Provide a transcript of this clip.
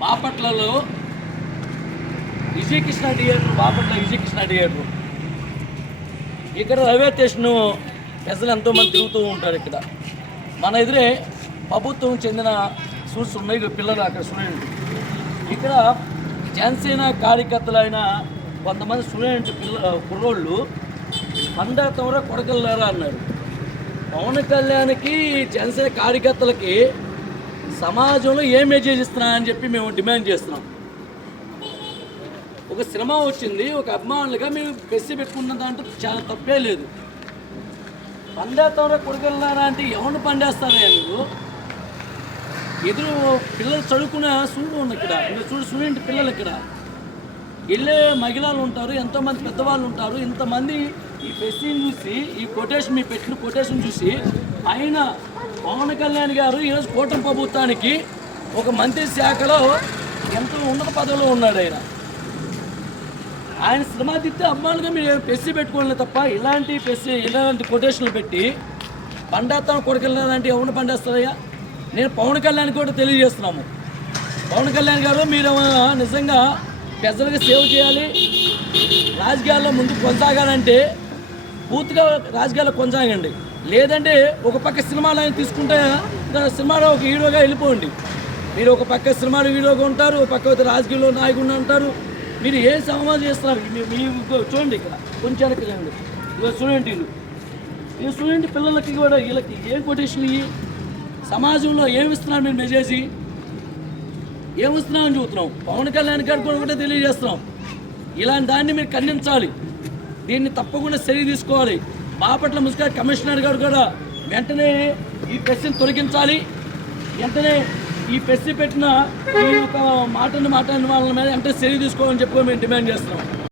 బాపట్లలో Vijayakrishna theatre, Bapatla Vijayakrishna theatre. ఇక్కడ railway station ప్రజలు ఎంతోమంది తిరుగుతూ ఉంటారు. ఇక్కడ మన ఎదురే ప్రభుత్వం చెందిన సూట్స్ ఉన్నాయి, పిల్లలు అక్కడ స్టూడెంట్. ఇక్కడ జనసేన కార్యకర్తలైన కొంతమంది స్టూడెంట్ కుర్రోళ్ళు పండగతవర కొడకల్లారా అన్నారు. పవన్ కళ్యాణ్కి జనసేన కార్యకర్తలకి సమాజంలో ఏ మెసేజ్ ఇస్తున్నా అని చెప్పి మేము డిమాండ్ చేస్తున్నాం. ఒక సినిమా వచ్చింది, ఒక అభిమానులుగా మేము పెసి పెట్టుకున్న దాంట్లో చాలా తప్పే లేదు. పండేస్తారా కొడుకెళ్ళారా అంటే ఎవరిని పండేస్తారా? మీరు ఎదురు పిల్లలు చదువుకునే స్టూడెంట్ ఉంది ఇక్కడ, స్టూడెంట్ పిల్లలు ఇక్కడ వెళ్ళే మహిళలు ఉంటారు, ఎంతోమంది పెద్దవాళ్ళు ఉంటారు. ఇంతమంది ఈ పెసిని చూసి, ఈ కొటేషన్ మీ పెట్టిన కొటేషన్ చూసి ఆయన పవన్ కళ్యాణ్ గారు ఈరోజు కూటమి ప్రభుత్వానికి ఒక మంత్రి శాఖలో ఎంతో ఉన్నత పదవిలో ఉన్నాడు. ఆయన సినిమా తిస్తే అమ్మాయిలుగా మీరు పెసి పెట్టుకోలేదు తప్ప ఇలాంటి కొటేషన్లు పెట్టి పండేస్తాను కొడుకెళ్ళాలంటే ఎవరిని పండేస్తారయ్యా? నేను పవన్ కళ్యాణ్ కూడా తెలియజేస్తున్నాము. పవన్ కళ్యాణ్ గారు మీరు నిజంగా ప్రజలకు సేవ చేయాలి, రాజకీయాల్లో ముందుకు కొనసాగాలంటే పూర్తిగా రాజకీయాల్లో కొనసాగండి. లేదంటే ఒక పక్క సినిమాలు ఆయన తీసుకుంటే సినిమాలో ఒక హీరోగా వెళ్ళిపోండి. మీరు ఒక పక్క సినిమాలో హీరోగా ఉంటారు, ఒక పక్క రాజకీయంలో నాయకుడిని ఉంటారు. మీరు ఏం సమాజం చేస్తున్నారు? మీ చూడండి, ఇక్కడ కొంచెం వెళ్ళండి. ఈ స్టూడెంట్ పిల్లలకి కూడా వీళ్ళకి ఏం కొటేషన్ ఇవి సమాజంలో ఏమిస్తున్నారు? మీరు మెసేజ్ ఏమిస్తున్నామని చూస్తున్నాం. పవన్ కళ్యాణ్ గారు కూడా ఒకటే తెలియజేస్తున్నాం, ఇలాంటి దాన్ని మీరు ఖండించాలి, దీన్ని తప్పకుండా చర్య తీసుకోవాలి. బాపట్ల మున్సిపల్ కమిషనర్ గారు కూడా వెంటనే ఈ ప్రెస్ని తొలగించాలి. వెంటనే ఈ ప్రెస్ పెట్టిన ఈ యొక్క మాట్లాడిన వాళ్ళ మీద వెంటనే చర్య తీసుకోవాలని చెప్పి మేము డిమాండ్ చేస్తున్నాం.